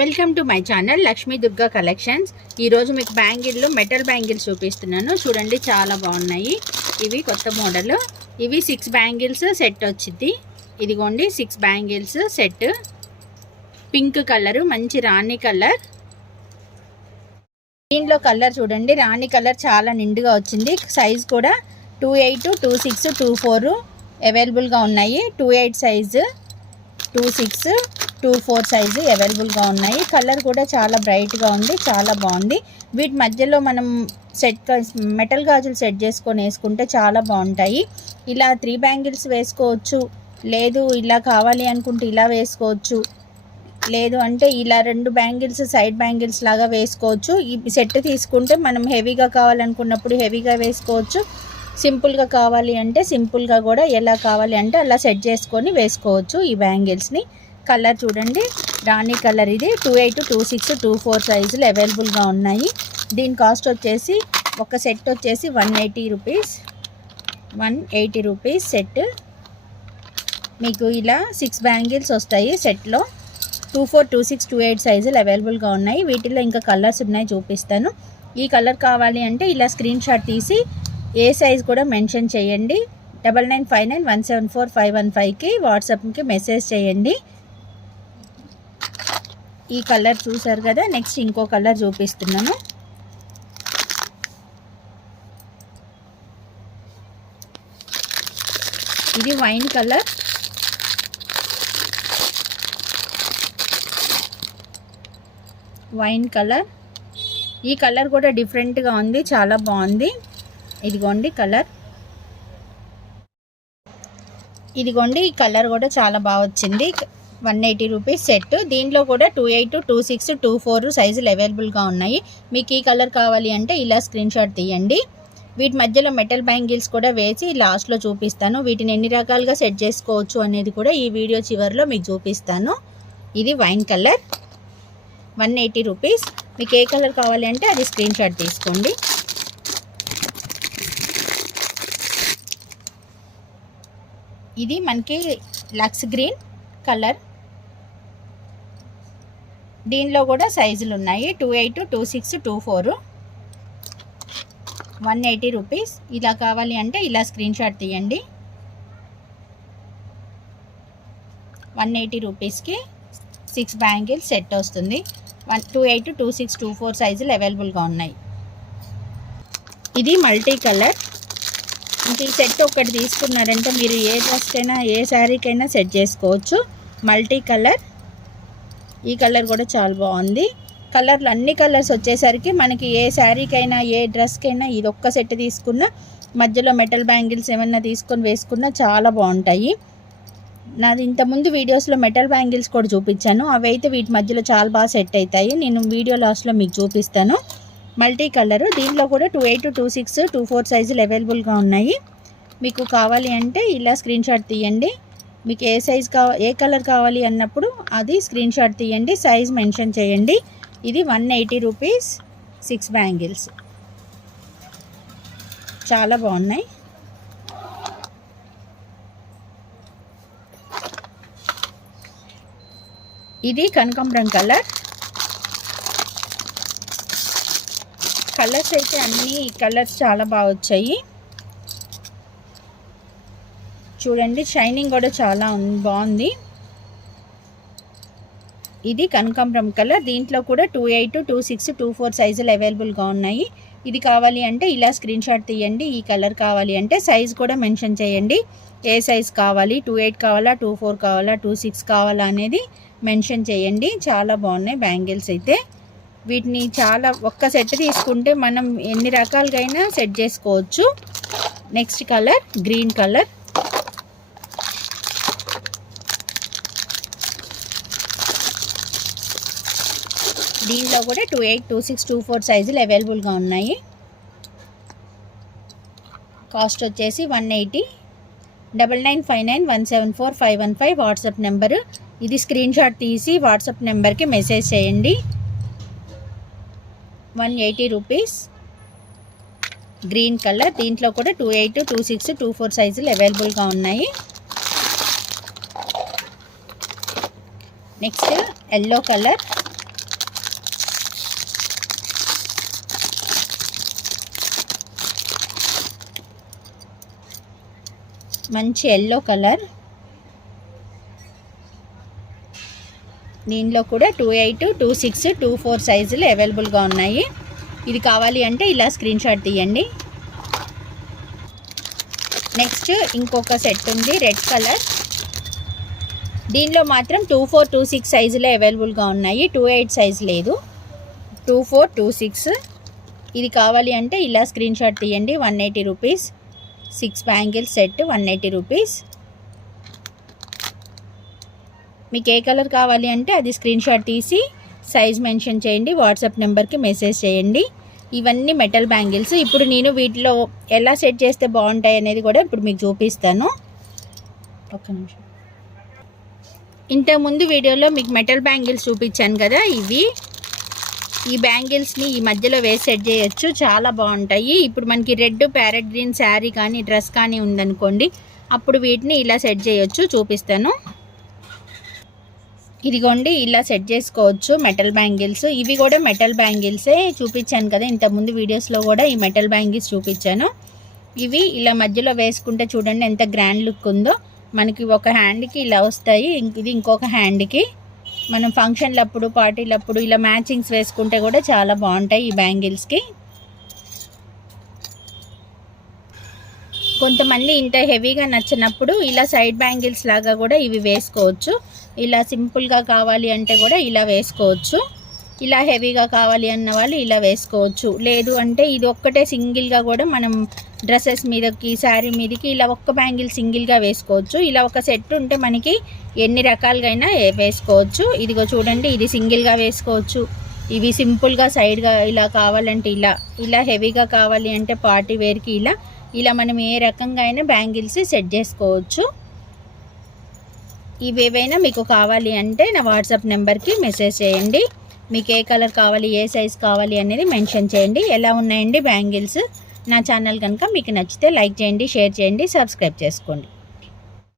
Welcome to my channel Lakshmi Durga collections. ఈరోజు మీకు బ్యాంగిల్లో metal bangles చూపిస్తున్నాను. చూడండి, చాలా బాగున్నాయి. ఇవి కొత్త మోడల్. ఇవి 6 బ్యాంగిల్స్ సెట్ వచ్చింది. ఇదిగోండి 6 బ్యాంగిల్స్ సెట్. పింక్ కలర్, మంచి రాణి కలర్. దీంట్లో కలర్ చూడండి, రాణి కలర్ చాలా నిండుగా వచ్చింది. సైజ్ కూడా 28, 26, 24 అవైలబుల్గా ఉన్నాయి. 28 సైజు, 26, 24 సైజు అవైలబుల్గా ఉన్నాయి. కలర్ కూడా చాలా బ్రైట్గా ఉంది, చాలా బాగుంది. వీటి మధ్యలో మనం మెటల్ గాజులు సెట్ చేసుకొని వేసుకుంటే చాలా బాగుంటాయి. ఇలా 3 బ్యాంగిల్స్ వేసుకోవచ్చు, లేదు ఇలా కావాలి అనుకుంటే ఇలా వేసుకోవచ్చు, లేదు అంటే ఇలా 2 బ్యాంగిల్స్ సైడ్ బ్యాంగిల్స్ లాగా వేసుకోవచ్చు. ఈ సెట్ తీసుకుంటే మనం హెవీగా కావాలనుకున్నప్పుడు హెవీగా వేసుకోవచ్చు, సింపుల్గా కావాలి అంటే సింపుల్గా కూడా ఎలా కావాలి అంటే అలా సెట్ చేసుకొని వేసుకోవచ్చు ఈ బ్యాంగిల్స్ని. కలర్ చూడండి, రాణి కలర్. ఇది 28, 26, 24 సైజులు అవైలబుల్గా ఉన్నాయి. దీని కాస్ట్ వచ్చేసి ఒక సెట్ వచ్చేసి 180 రూపీస్. 180 rupees set. మీకు ఇలా 6 బ్యాంగిల్స్ వస్తాయి సెట్లో. 24, 26, 28 సైజులు అవైలబుల్గా ఉన్నాయి. వీటిలో ఇంకా కలర్స్ ఉన్నాయి, చూపిస్తాను. ఈ కలర్ కావాలి అంటే ఇలా స్క్రీన్ షాట్ తీసి ఏ సైజ్ కూడా మెన్షన్ చేయండి. 9959174515కి వాట్సాప్కి మెసేజ్ చేయండి. ఈ కలర్ చూసారు కదా. నెక్స్ట్ ఇంకో కలర్ చూపిస్తున్నాను. ఇది వైన్ కలర్. Wine colour. ఈ కలర్ కూడా డిఫరెంట్గా ఉంది, చాలా బాగుంది. ఇదిగోండి కలర్. ఇదిగోండి ఈ కలర్ కూడా చాలా బాగా వచ్చింది. 180 రూపీస్ సెట్. దీంట్లో కూడా 28, 26, 24 సైజులు అవైలబుల్గా ఉన్నాయి. మీకు ఈ కలర్ కావాలి అంటే ఇలా స్క్రీన్ షాట్ తీయండి. వీటి మధ్యలో మెటల్ బ్యాంగిల్స్ కూడా వేసి లాస్ట్లో చూపిస్తాను. వీటిని ఎన్ని రకాలుగా సెట్ చేసుకోవచ్చు అనేది కూడా ఈ వీడియో చివరిలో మీకు చూపిస్తాను. ఇది వైన్ కలర్. 180 రూపీస్. మీకు ఏ కలర్ కావాలి అంటే అది స్క్రీన్ షాట్ తీసుకోండి. ఇది మనకి లక్స్ గ్రీన్ కలర్. దీనిలో కూడా సైజులు ఉన్నాయి. 28, 26, 24. 180 రూపీస్. ఇలా కావాలి అంటే ఇలా స్క్రీన్ షాట్ తీయండి. 180 రూపీస్కి 6 బ్యాంగిల్స్ సెట్ వస్తుంది. 28, 26, 24 సైజులు అవైలబుల్గా ఉన్నాయి. ఇది మల్టీ కలర్. ఇంక ఈ సెట్ ఒకటి తీసుకున్నారంటే మీరు ఏ డ్రెస్కైనా ఏ శారీకైనా సెట్ చేసుకోవచ్చు. Multi colour. ఈ కలర్ కూడా చాలా బాగుంది. కలర్లు అన్ని కలర్స్ వచ్చేసరికి మనకి ఏ శారీకైనా ఏ డ్రెస్కైనా ఇది ఒక్క సెట్ తీసుకున్న మధ్యలో మెటల్ బ్యాంగిల్స్ ఏమైనా తీసుకొని వేసుకున్నా చాలా బాగుంటాయి. నాది ఇంతకుముందు వీడియోస్లో మెటల్ బ్యాంగిల్స్ కూడా చూపించాను. అవి అయితే వీటి మధ్యలో చాలా బాగా సెట్ అవుతాయి. నేను వీడియో లాస్ట్లో మీకు చూపిస్తాను. Multi colour. దీంట్లో కూడా 28, 26, 24 సైజులు అవైలబుల్గా ఉన్నాయి. మీకు కావాలి అంటే ఇలా స్క్రీన్ షాట్ తీయండి. మీకు ఏ సైజ్ ఏ కలర్ కావాలి అన్నప్పుడు అది స్క్రీన్ షాట్ తీయండి, సైజ్ మెన్షన్ చేయండి. ఇది 180 రూపీస్ 6 బ్యాంగిల్స్. చాలా బాగున్నాయి. ఇది కనకాంబరం కలర్. కలర్స్ అయితే అన్ని కలర్స్ చాలా బాగా వచ్చాయి. చూడండి, షైనింగ్ కూడా చాలా బాగుంది. ఇది కనకాంబరం కలర్. దీంట్లో కూడా 28, 26, 24 సైజులు అవైలబుల్గా ఉన్నాయి. ఇది కావాలి అంటే ఇలా స్క్రీన్ షాట్ తీయండి. ఈ కలర్ కావాలి అంటే సైజ్ కూడా మెన్షన్ చేయండి. ఏ సైజ్ కావాలి, 28 కావాలా, 24 కావాలా, 26 కావాలా అనేది మెన్షన్ చేయండి. చాలా బాగున్నాయి బ్యాంగిల్స్ అయితే. వీటిని చాలా ఒక్క సెట్ తీసుకుంటే మనం ఎన్ని రకాలుగా అయినా సెట్ చేసుకోవచ్చు. Next colour green colour. దీనిలో కూడా 28, 26, 24 సైజులు అవైలబుల్గా ఉన్నాయి. కాస్ట్ వచ్చేసి 180. 9959174515 వాట్సాప్ నెంబరు. ఇది స్క్రీన్ షాట్ తీసి వాట్సాప్ నెంబర్కి మెసేజ్ చేయండి. 180 రూపీస్. Green colour. దీంట్లో కూడా 28, 26, 24 సైజులు అవైలబుల్గా ఉన్నాయి. Next yellow colour. మంచి ఎల్లో కలర్, దీనిలో కూడా 28, 26, 24 సైజులు అవైలబుల్గా ఉన్నాయి. ఇది కావాలి అంటే ఇలా స్క్రీన్ షాట్ తీయండి. నెక్స్ట్ ఇంకొక సెట్ ఉంది రెడ్ కలర్, దీనిలో మాత్రం 24, 26 సైజులే అవైలబుల్గా ఉన్నాయి. 28 సైజు లేదు. 24, 26 ఇది కావాలి అంటే ఇలా స్క్రీన్ షాట్ తీయండి. 180 రూపీస్. 6 bangles set 180 rupees. మీకు ఏ కలర్ కావాలి అంటే అది స్క్రీన్ షాట్ తీసి సైజ్ మెన్షన్ చేయండి, వాట్సాప్ నెంబర్కి మెసేజ్ చేయండి. ఇవన్నీ మెటల్ బ్యాంగిల్స్. ఇప్పుడు నేను వీటిలో ఎలా సెట్ చేస్తే బాగుంటాయి అనేది కూడా ఇప్పుడు మీకు చూపిస్తాను. ఒక్క నిమిషం. ఇంతకుముందు వీడియోలో మీకు మెటల్ బ్యాంగిల్స్ చూపించాను కదా, ఈ బ్యాంగిల్స్ని ఈ మధ్యలో వేసి సెట్ చేయొచ్చు, చాలా బాగుంటాయి. ఇప్పుడు మనకి రెడ్ ప్యారెట్ గ్రీన్ శారీ కానీ డ్రెస్ కానీ ఉందనుకోండి, అప్పుడు వీటిని ఇలా సెట్ చేయొచ్చు. చూపిస్తాను. ఇదిగోండి ఇలా సెట్ చేసుకోవచ్చు మెటల్ బ్యాంగిల్స్. ఇవి కూడా మెటల్ బ్యాంగిల్సే చూపించాను కదా ఇంతకుముందు వీడియోస్లో కూడా ఈ మెటల్ బ్యాంగిల్స్ చూపించాను. ఇవి ఇలా మధ్యలో వేసుకుంటే చూడండి ఎంత గ్రాండ్ లుక్ ఉందో. మనకి ఒక హ్యాండ్కి ఇలా వస్తాయి, ఇది ఇంకొక హ్యాండ్కి. మనం ఫంక్షన్లప్పుడు పార్టీలప్పుడు ఇలా మ్యాచింగ్స్ వేసుకుంటే కూడా చాలా బాగుంటాయి ఈ బ్యాంగిల్స్కి. కొంతమంది ఇంత హెవీగా నచ్చినప్పుడు ఇలా సైడ్ బ్యాంగిల్స్ లాగా కూడా ఇవి వేసుకోవచ్చు. ఇలా సింపుల్గా కావాలి అంటే కూడా ఇలా వేసుకోవచ్చు. ఇలా హెవీగా కావాలి అన్న వాళ్ళు ఇలా వేసుకోవచ్చు. లేదు అంటే ఇది ఒక్కటే సింగిల్గా కూడా మనం డ్రెస్సెస్ మీదకి శారీ మీదకి ఇలా ఒక్క బ్యాంగిల్ సింగిల్గా వేసుకోవచ్చు. ఇలా ఒక సెట్ ఉంటే మనకి ఎన్ని రకాలుగా అయినా వేసుకోవచ్చు. ఇదిగో చూడండి, ఇది సింగిల్గా వేసుకోవచ్చు. ఇవి సింపుల్గా సైడ్గా ఇలా కావాలంటే ఇలా హెవీగా కావాలి అంటే పార్టీ వేర్కి ఇలా మనం ఏ రకంగా అయినా బ్యాంగిల్స్ సెట్ చేసుకోవచ్చు. ఇవేవైనా మీకు కావాలి అంటే నా వాట్సాప్ నెంబర్కి మెసేజ్ చేయండి. మీకు ఏ కలర్ కావాలి, ఏ సైజ్ కావాలి అనేది మెన్షన్ చేయండి. ఎలా ఉన్నాయండి బ్యాంగిల్స్? నా ఛానల్ కనుక మీకు నచ్చితే లైక్ చేయండి, షేర్ చేయండి, సబ్స్క్రైబ్ చేసుకోండి.